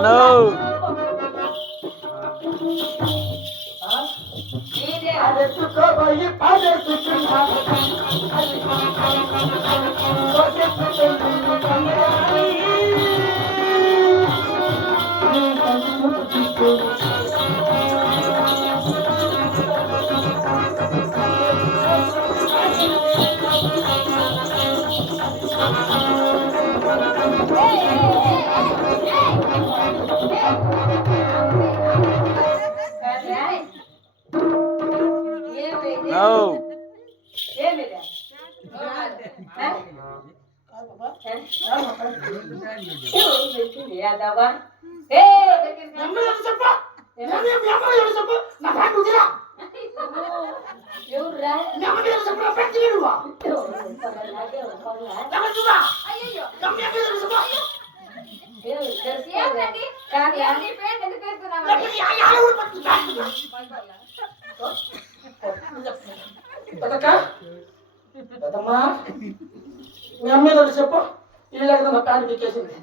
No. No. పెద్దమ్మా మీ అమ్మ మీద చెప్పు ఇల్లు ఎక్కడ ప్యాంట్ దిక్కేసింది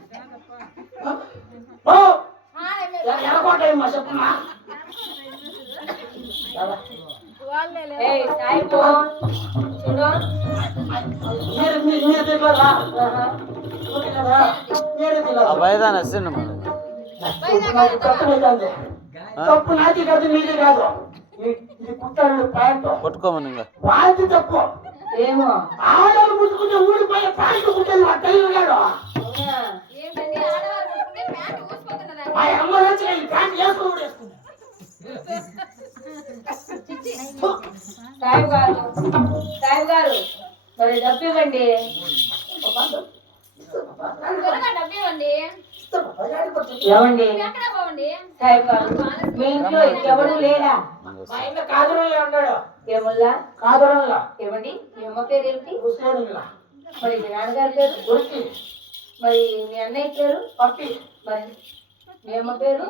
ఎడకోటమ్మా చెప్పమ్మా అబ్బాయిదాని వస్తుంది తప్పు నాది కాదు నీది కాదు ఇది కుట్టాడు ప్యాంటు కొట్టుకోమని ప్యాంటు తప్పు ఏమో ఆడలు ముట్టుకుంటే ఊడిపోయే ప్యాంటు కుట్టాను ఆ టైలర్ గాడు మా అమ్మ వచ్చి ఈ ప్యాంటు వేసుకుని సాయిబు గారు మరి డబ్బు ఇవ్వండి ఏమండి సాయిబు గారు మీ ఇంట్లో ఎవరు లేరా మా ఇంట్లో కాదురంలో ఉన్నాడు ఏముల్లా కాదురంలో ఏమండి మీ అమ్మ పేరు ఏమిటి హుసేనుల్లా మరి మీ నాన్నగారి పేరు గురికి మరి మీ అన్నయ్య పేరు పప్పి మరి మీ అమ్మ పేరు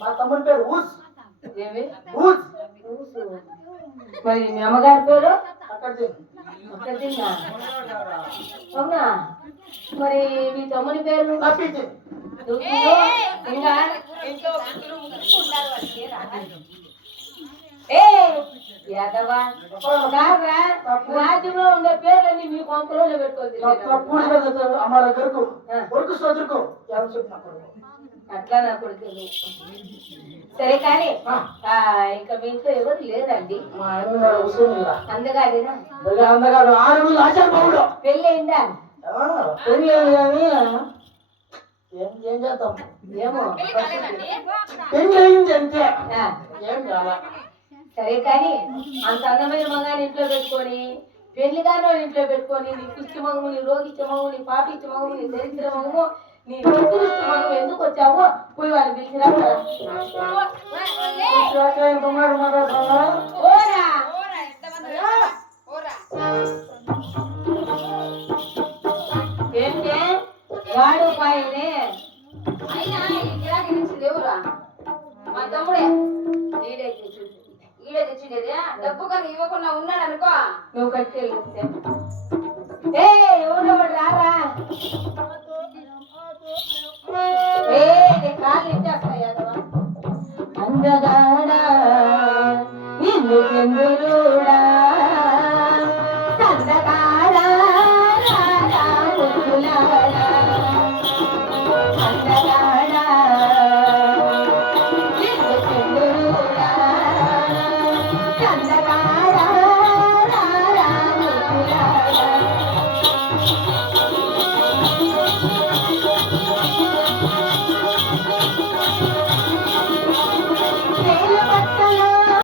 మా తమ్ముడి పేరు ఊస్ ఏమి ఊస్ మరి మీ అమ్మగారి పేరు అక్కడ అవునా మరి మీ తమ్ముని పేరు ఇంకా రాజ్యంలో ఉండే పేర్లన్నీ మీ కొంపలో పెట్టుకోవచ్చు అట్లా నా కొడుకు సరే కానీ ఇంకా మీ ఇంట్లో ఎవరు లేదండి అందగాడేనా అందగాడు ఆరుగురు ఆచార్య పెళ్ళి అయిందా పెళ్ళి కానీ ఏం చేద్దాం ఏమో పెళ్ళి అయింది అంతే ఏం కాదా సరే కానీ అంత అందమైన మగాని ఇంట్లో పెట్టుకొని పెళ్లి కాని ఇంట్లో పెట్టుకొని నీ పిచ్చి మగము నీ రోగిచ్చ మగము నీ పాపిచ్చ మగము నీ దరిద్ర మగము నీ దరిద్రష్ట మగము ఎందుకు వచ్చావో పోయి వాళ్ళు పిలిచిరా ఏంటే వాడు పాయనే అయినా గిరాకీ నుంచి ఎవరా మా తమ్ముడే ఈడే తెచ్చిండేది డబ్బు కానీ ఇవ్వకుండా ఉన్నాడు అనుకో నువ్వు కట్టెళ్తే ఎవరు రారా కాళ్ళు ఇచ్చేస్తాయా అందగాడా నిన్ను చంద్రుడా